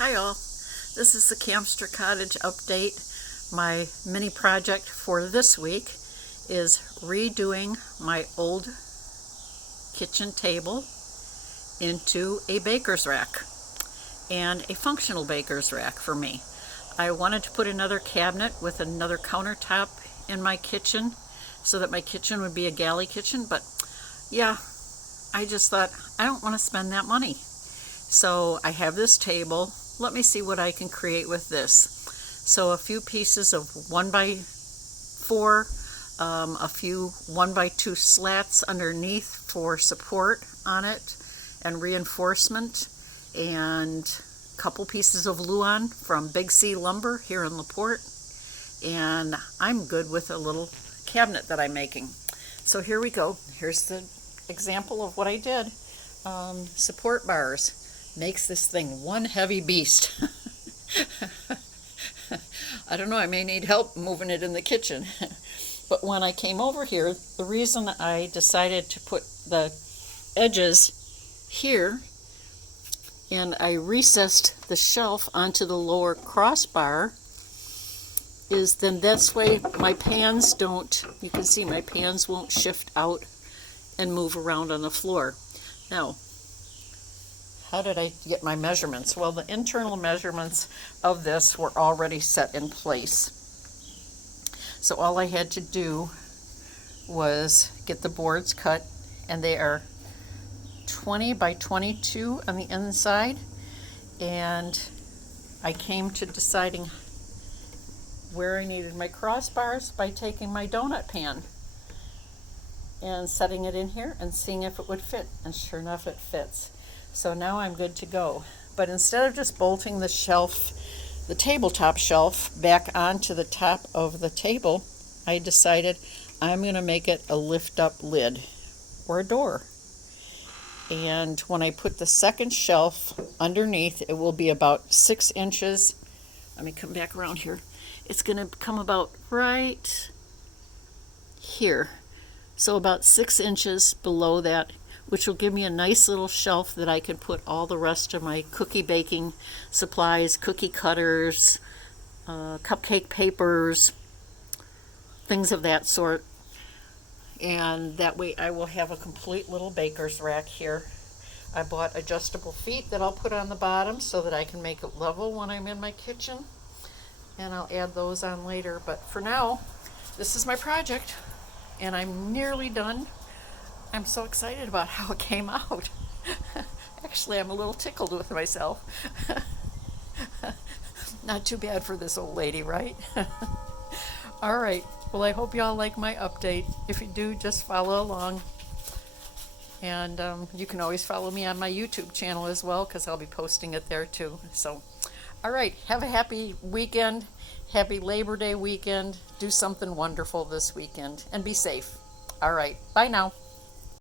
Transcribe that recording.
Hi all, this is the Campster Cottage update. My mini project for this week is redoing my old kitchen table into a baker's rack, and a functional baker's rack for me. I wanted to put another cabinet with another countertop in my kitchen so that my kitchen would be a galley kitchen, but yeah, I just thought I don't want to spend that money. So I have this table. Let me see what I can create with this. So a few pieces of 1x4, a few 1x2 slats underneath for support on it and reinforcement, and a couple pieces of Luan from Big C Lumber here in LaPorte, and I'm good with a little cabinet that I'm making. So here we go. Here's the example of what I did. Support bars. Makes this thing one heavy beast. I don't know, I may need help moving it in the kitchen. But when I came over here, the reason I decided to put the edges here and I recessed the shelf onto the lower crossbar is then that's way my pans don't, you can see my pans won't shift out and move around on the floor. Now, how did I get my measurements? Well, the internal measurements of this were already set in place. So all I had to do was get the boards cut, and they are 20 by 22 on the inside. And I came to deciding where I needed my crossbars by taking my donut pan and setting it in here and seeing if it would fit. And sure enough, it fits. So now I'm good to go. But instead of just bolting the shelf, the tabletop shelf, back onto the top of the table, I decided I'm going to make it a lift-up lid or a door. And when I put the second shelf underneath, it will be about 6 inches. Let me come back around here. It's going to come about right here. So about 6 inches below that, which will give me a nice little shelf that I can put all the rest of my cookie baking supplies, cookie cutters, cupcake papers, things of that sort. And that way I will have a complete little baker's rack here. I bought adjustable feet that I'll put on the bottom so that I can make it level when I'm in my kitchen. And I'll add those on later. But for now, this is my project, and I'm nearly done. I'm so excited about how it came out. Actually, I'm a little tickled with myself. Not too bad for this old lady, right? All right. Well, I hope y'all like my update. If you do, just follow along. And you can always follow me on my YouTube channel as well, because I'll be posting it there too. So, all right. Have a happy weekend. Happy Labor Day weekend. Do something wonderful this weekend. And be safe. All right. Bye now.